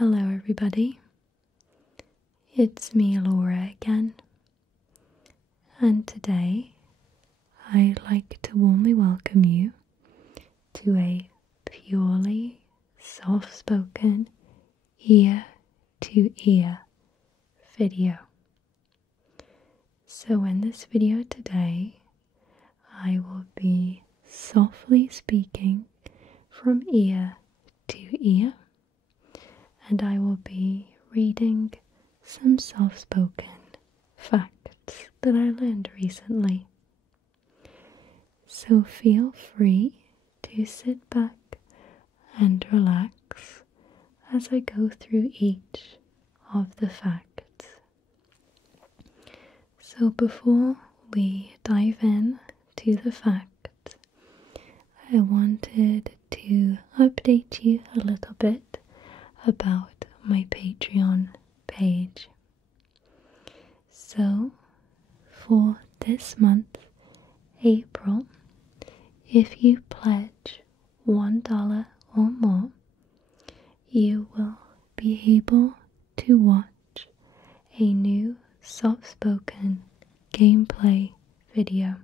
Hello, everybody. It's me, Laura, again, and today I'd like to warmly welcome you to a purely soft-spoken, ear-to-ear video. So in this video today, I will be softly speaking from ear to ear, and I will be reading some soft-spoken facts that I learned recently. So feel free to sit back and relax as I go through each of the facts. So before we dive in to the facts, I wanted to update you a little bit about my Patreon page. So for this month, April, if you pledge $1 or more, you will be able to watch a new soft-spoken gameplay video.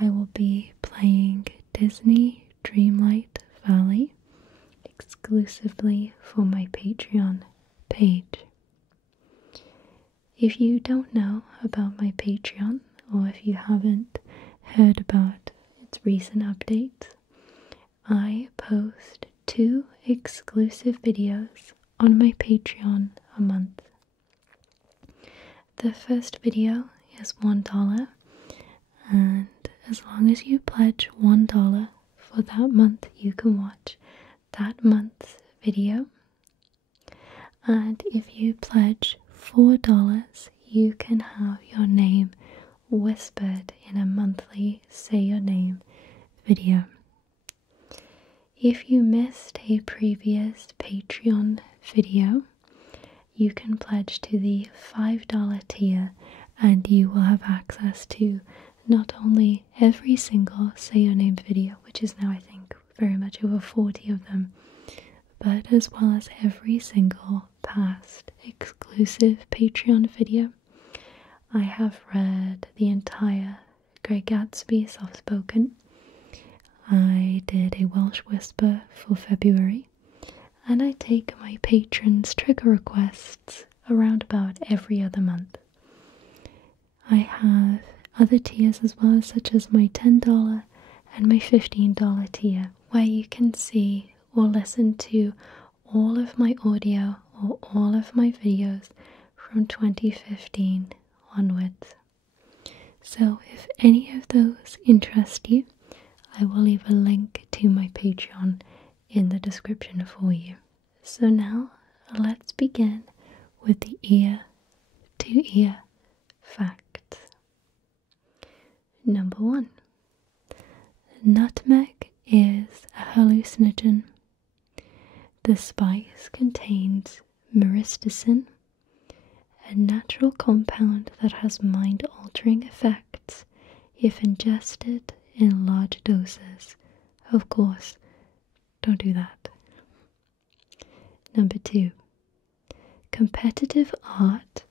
I will be playing Disney Dreamlight Valley exclusively for my Patreon page. If you don't know about my Patreon, or if you haven't heard about its recent updates, I post 2 exclusive videos on my Patreon a month. The first video is $1, and as long as you pledge $1 for that month, you can watch that month's video. And if you pledge $4, you can have your name whispered in a monthly Say Your Name video. If you missed a previous Patreon video, you can pledge to the $5 tier and you will have access to not only every single Say Your Name video, which is now I think very much over 40 of them, but as well as every single past exclusive Patreon video. I have read the entire Great Gatsby soft-spoken. I did a Welsh Whisper for February, and I take my patrons' trigger requests around about every other month. I have other tiers as well, such as my $10 and my $15 tier, where you can see or listen to all of my audio or all of my videos from 2015 onwards. So if any of those interest you, I will leave a link to my Patreon in the description for you. So now let's begin with the ear-to-ear facts. Number 1. Nutmeg is a hallucinogen. The spice contains myristicin, a natural compound that has mind-altering effects if ingested in large doses. Of course, don't do that. Number 2. Competitive art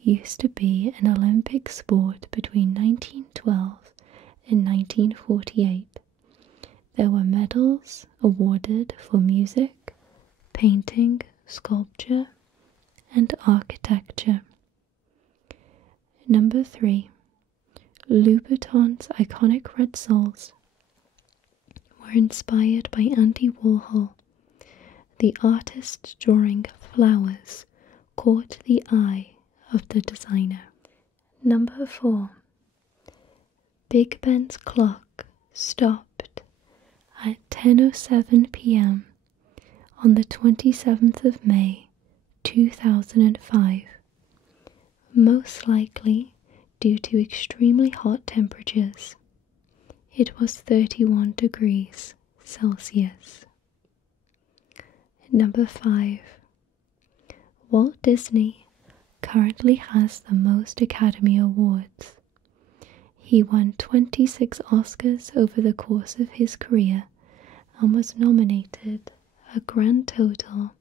used to be an Olympic sport between 1912 and 1948. There were medals awarded for music, painting, sculpture, and architecture. Number 3. Louboutin's iconic red soles were inspired by Andy Warhol. The artist's drawing flowers caught the eye of the designer. Number 4. Big Ben's clock stopped at 10:07 p.m. on the 27th of May 2005, most likely due to extremely hot temperatures. It was 31 degrees Celsius. Number 5. Walt Disney currently has the most Academy Awards. He won 26 Oscars over the course of his career and was nominated a grand total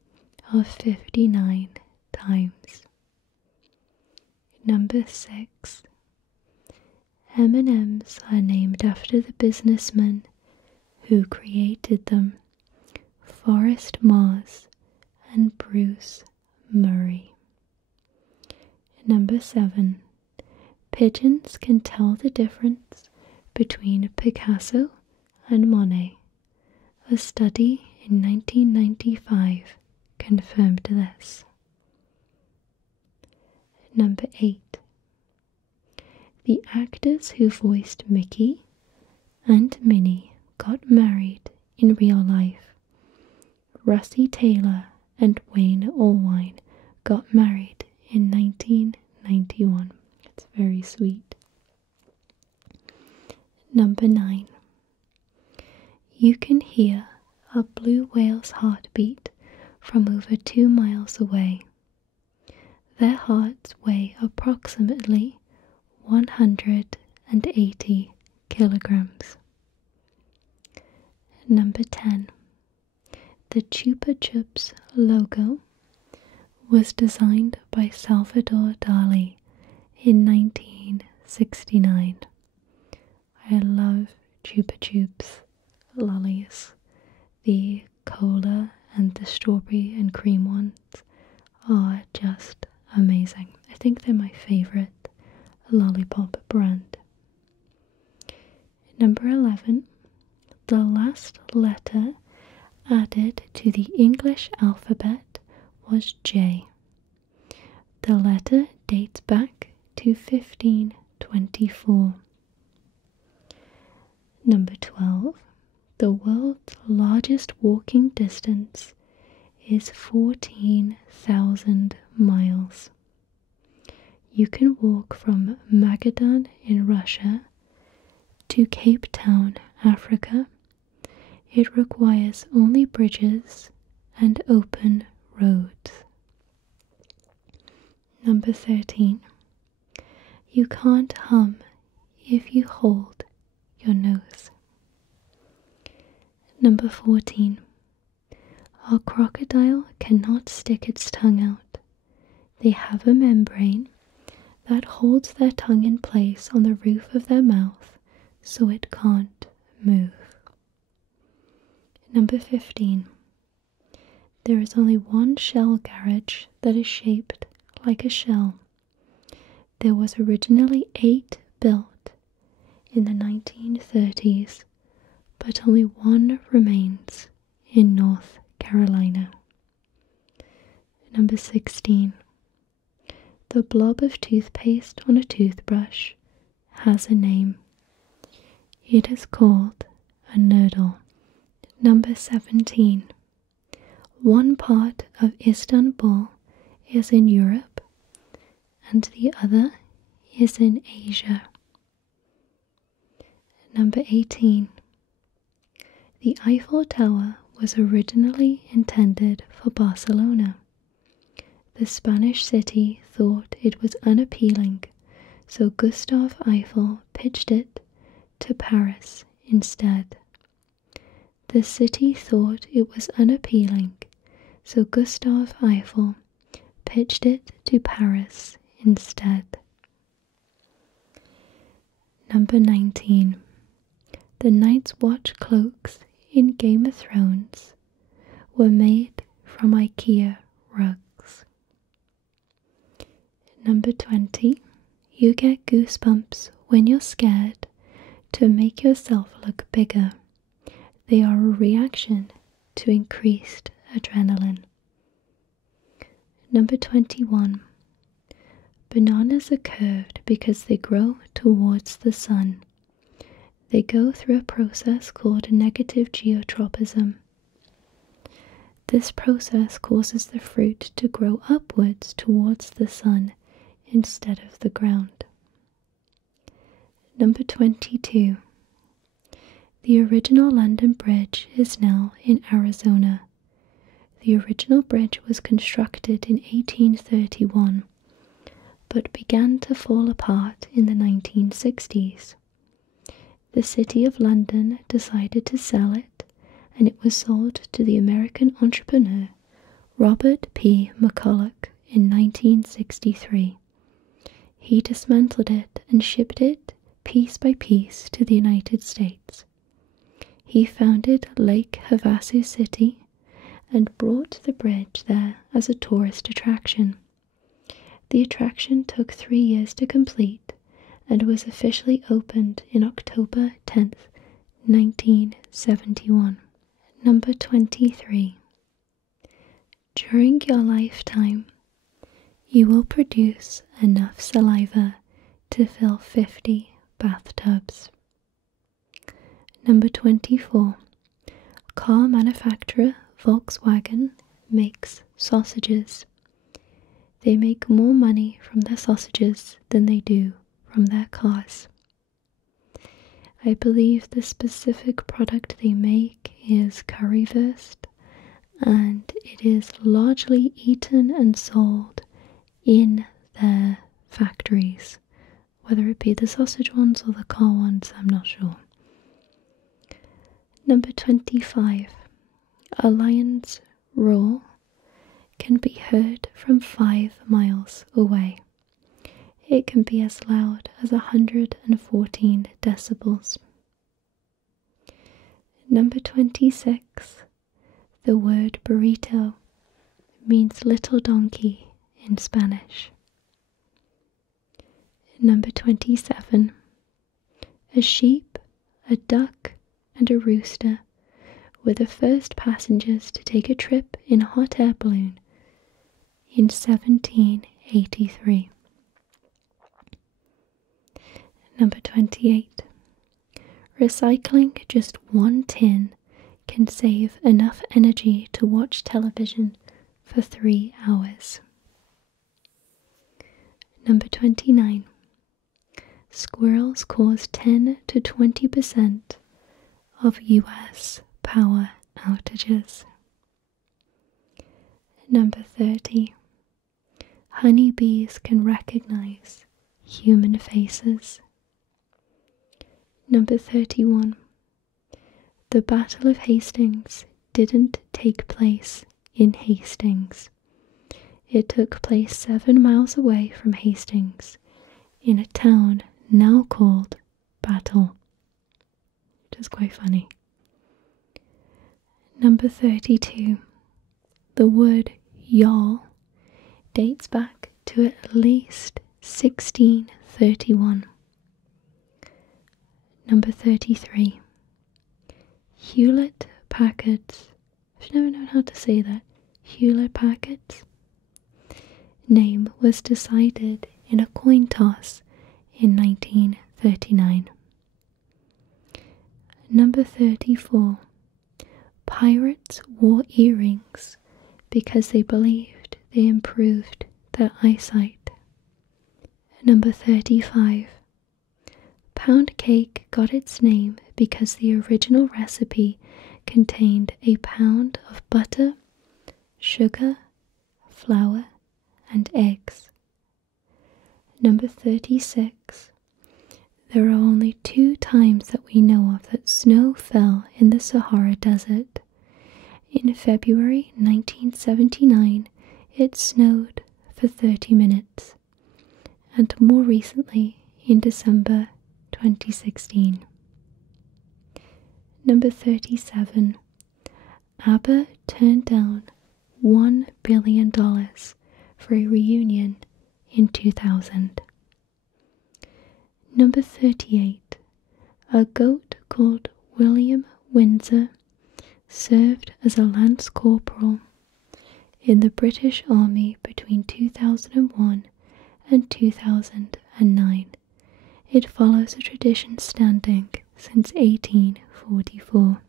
of 59 times. Number 6. M&Ms are named after the businessmen who created them, Forrest Mars and Bruce Murray. Number 7. Pigeons can tell the difference between Picasso and Monet. A study in 1995 confirmed this. Number 8. The actors who voiced Mickey and Minnie got married in real life. Russi Taylor and Wayne Allwine got married in 1991. It's very sweet. Number 9. You can hear a blue whale's heartbeat from over 2 miles away. Their hearts weigh approximately 180 kilograms. Number 10. The Chupa Chups logo was designed by Salvador Dali in 1969. I love Chupa Chups lollies. The cola and the strawberry and cream ones are just amazing. I think they're my favorite lollipop brand. Number 11. The last letter added to the English alphabet was J. The letter dates back to 1524. Number 12. The world's largest walking distance is 14,000 miles. You can walk from Magadan in Russia to Cape Town, Africa. It requires only bridges and open roads. Number 13. You can't hum if you hold your nose. Number 14. A crocodile cannot stick its tongue out. They have a membrane that holds their tongue in place on the roof of their mouth so it can't move. Number 15. There is only one shell garage that is shaped like a shell. There was originally 8 built in the 1930s, but only one remains in North Carolina. Number 16. The blob of toothpaste on a toothbrush has a name. It is called a nurdle. Number 17. One part of Istanbul is in Europe and the other is in Asia. Number 18. The Eiffel Tower was originally intended for Barcelona. The Spanish city thought it was unappealing, so Gustave Eiffel pitched it to Paris instead. The city thought it was unappealing, so Gustave Eiffel pitched it to Paris instead. Number 19. The Night's Watch cloaks in Game of Thrones were made from IKEA rugs. Number 20. You get goosebumps when you're scared to make yourself look bigger. They are a reaction to increased adrenaline. Number 21. Bananas are curved because they grow towards the sun. They go through a process called negative geotropism. This process causes the fruit to grow upwards towards the sun instead of the ground. Number 22. The original London Bridge is now in Arizona. The original bridge was constructed in 1831, but began to fall apart in the 1960s. The City of London decided to sell it and it was sold to the American entrepreneur Robert P. McCulloch in 1963. He dismantled it and shipped it piece by piece to the United States. He founded Lake Havasu City and brought the bridge there as a tourist attraction. The attraction took 3 years to complete and was officially opened in October 10th, 1971. Number 23. During your lifetime, you will produce enough saliva to fill 50 bathtubs. Number 24. Car manufacturer Volkswagen makes sausages. They make more money from their sausages than they do from their cars. I believe the specific product they make is currywurst, and it is largely eaten and sold in their factories. Whether it be the sausage ones or the car ones, I'm not sure. Number 25. A lion's roar can be heard from 5 miles away. It can be as loud as 114 decibels. Number 26. The word burrito means little donkey in Spanish. Number 27. A sheep, a duck, and a rooster were the first passengers to take a trip in a hot air balloon in 1783. Number 28. Recycling just 1 tin can save enough energy to watch television for 3 hours. Number 29. Squirrels cause 10 to 20% of US power outages. Number 30. Honeybees can recognize human faces. Number 31. The Battle of Hastings didn't take place in Hastings. It took place 7 miles away from Hastings, in a town now called Battle, which is quite funny. Number 32. The word y'all dates back to at least 1631. Number 33. Hewlett-Packard's, I've never known how to say that, Hewlett-Packard's name was decided in a coin toss in 1939. Number 34. Pirates wore earrings because they believed they improved their eyesight. Number 35. Pound cake got its name because the original recipe contained a pound of butter, sugar, flour, and eggs. Number 36. There are only 2 times that we know of that snow fell in the Sahara Desert. In February 1979, it snowed for 30 minutes, and more recently in December 2016. Number 37. ABBA turned down $1 billion for a reunion in 2000. Number 38. A goat called William Windsor served as a lance corporal in the British Army between 2001 and 2009. It follows a tradition standing since 1844.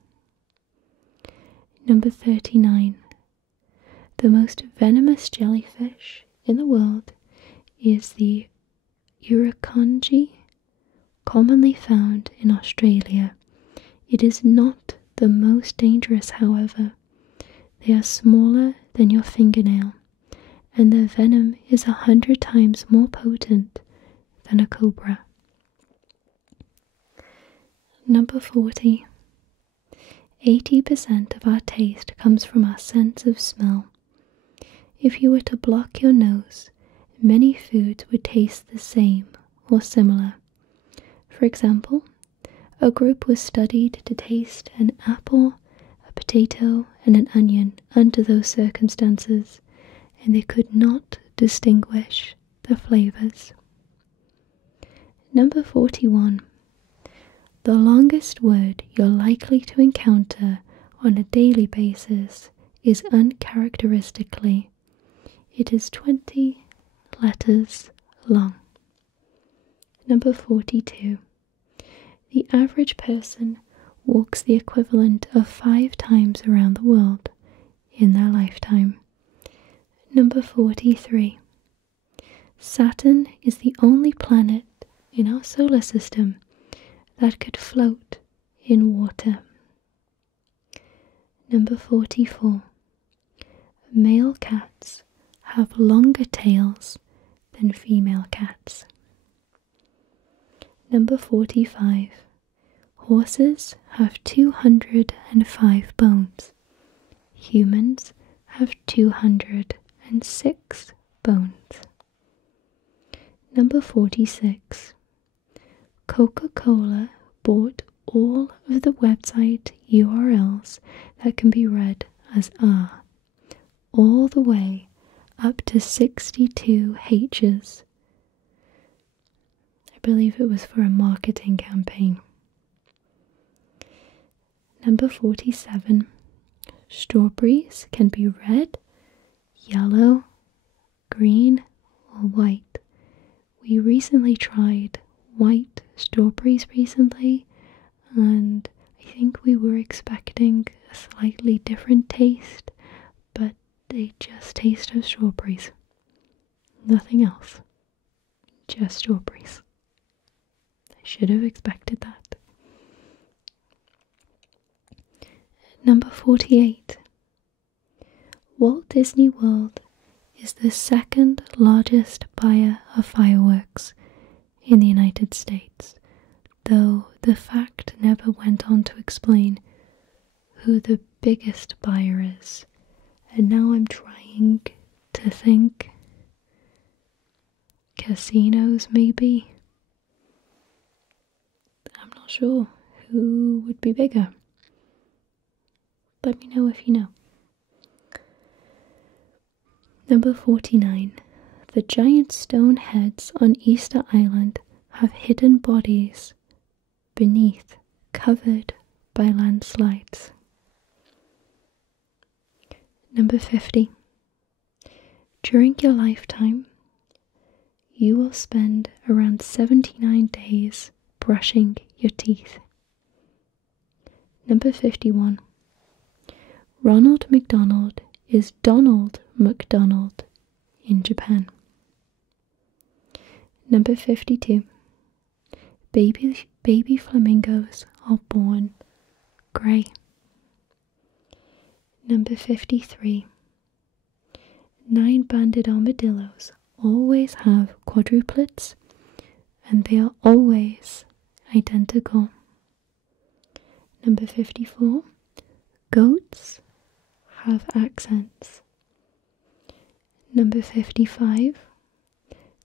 Number 39. The most venomous jellyfish in the world is the Uricungi, commonly found in Australia. It is not the most dangerous, however. They are smaller than your fingernail, and their venom is 100 times more potent than a cobra. Number 40. 80% of our taste comes from our sense of smell. If you were to block your nose, many foods would taste the same or similar. For example, a group was studied to taste an apple, a potato, and an onion under those circumstances, and they could not distinguish the flavors. Number 41. The longest word you're likely to encounter on a daily basis is uncharacteristically. It is 20 letters long. Number 42. The average person walks the equivalent of 5 times around the world in their lifetime. Number 43. Saturn is the only planet in our solar system that could float in water. Number 44. Male cats have longer tails than female cats. Number 45. Horses have 205 bones. Humans have 206 bones. Number 46. Coca-Cola bought all of the website URLs that can be read as R, all the way up to 62 H's. I believe it was for a marketing campaign. Number 47. Strawberries can be red, yellow, green, or white. We recently tried white strawberries and I think we were expecting a slightly different taste, but they just taste of strawberries. Nothing else. Just strawberries. I should have expected that. Number 48. Walt Disney World is the second largest buyer of fireworks in the United States, though the fact never went on to explain who the biggest buyer is. And now I'm trying to think. Casinos, maybe? I'm not sure who would be bigger. Let me know if you know. Number 49. The giant stone heads on Easter Island have hidden bodies beneath, covered by landslides. Number 50. During your lifetime, you will spend around 79 days brushing your teeth. Number 51. Ronald McDonald is Donald McDonald in Japan. Number 52. Baby flamingos are born grey. Number 53. 9-banded armadillos always have quadruplets, and they are always identical. Number 54. Goats have accents. Number 55.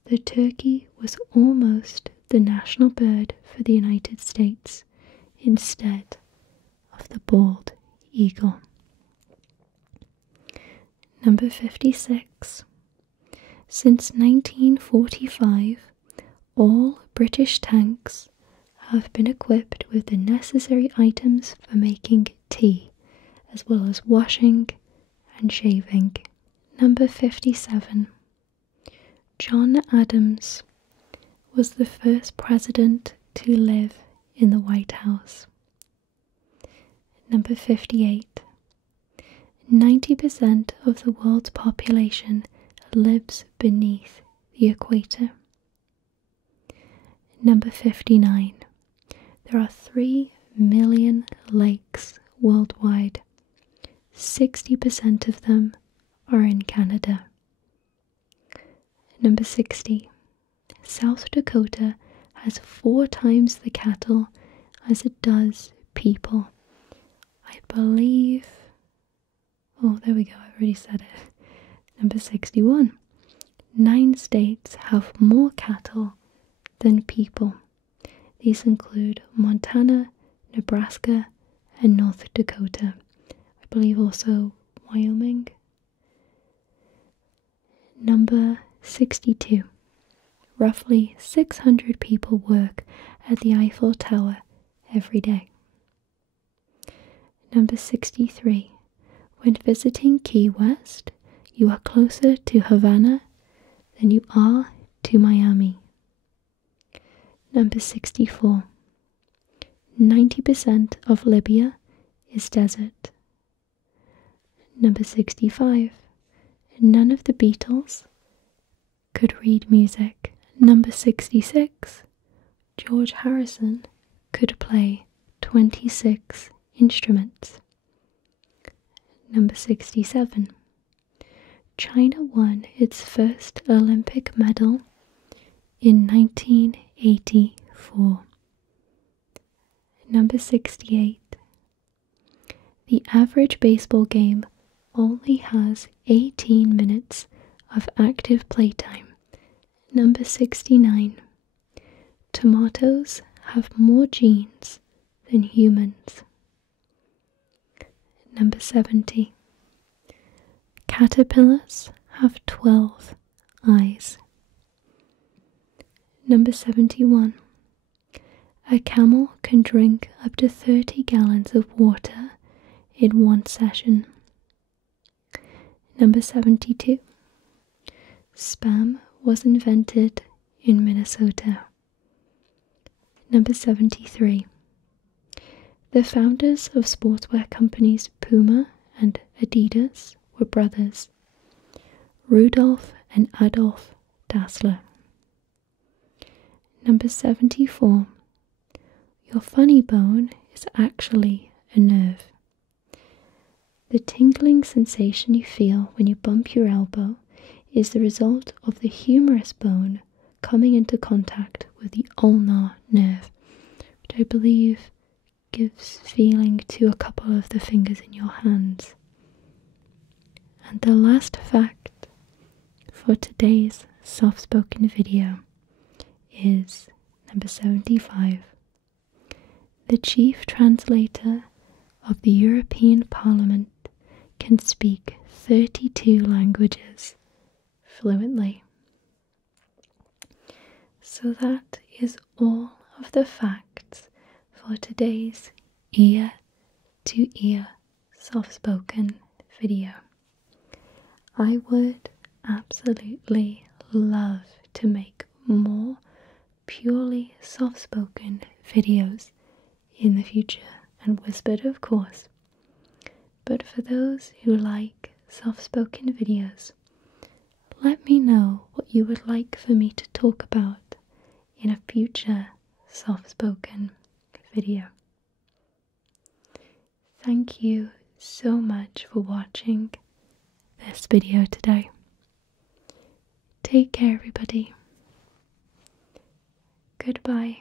The turkey was almost the national bird for the United States instead of the bald eagle. Number 56. Since 1945, all British tanks have been equipped with the necessary items for making tea, as well as washing and shaving. Number 57. John Adams was the first president to live in the White House. Number 58. 90% of the world's population lives beneath the equator. Number 59. There are 3 million lakes worldwide. 60% of them are in Canada. Number 60. South Dakota has 4 times the cattle as it does people. I I believe, oh, there we go, I already said it. Number 61. 9 states have more cattle than people. These include Montana, Nebraska, and North Dakota. I believe also Wyoming. Number 62. Roughly 600 people work at the Eiffel Tower every day. Number 63. When visiting Key West, you are closer to Havana than you are to Miami. Number 64. 90% of Libya is desert. Number 65. None of the Beatles could read music. Number 66. George Harrison could play 26 instruments. Number 67. China won its first Olympic medal in 1984. Number 68. The average baseball game only has 18 minutes of active playtime. Number 69. Tomatoes have more genes than humans. Number 70. Caterpillars have 12 eyes. Number 71. A camel can drink up to 30 gallons of water in one session. Number 72. Spam was invented in Minnesota. Number 73. The founders of sportswear companies Puma and Adidas were brothers, Rudolf and Adolf Dassler. Number 74. Your funny bone is actually a nerve. The tingling sensation you feel when you bump your elbow is the result of the humerus bone coming into contact with the ulnar nerve, which I believe gives feeling to a couple of the fingers in your hands. And the last fact for today's soft-spoken video is number 75. The chief translator of the European Parliament can speak 32 languages fluently. So that is all of the facts for today's ear-to-ear soft-spoken video. I would absolutely love to make more purely soft-spoken videos in the future, and whispered of course. But for those who like soft-spoken videos, let me know what you would like for me to talk about in a future soft-spoken video. Thank you so much for watching this video today. Take care, everybody. Goodbye.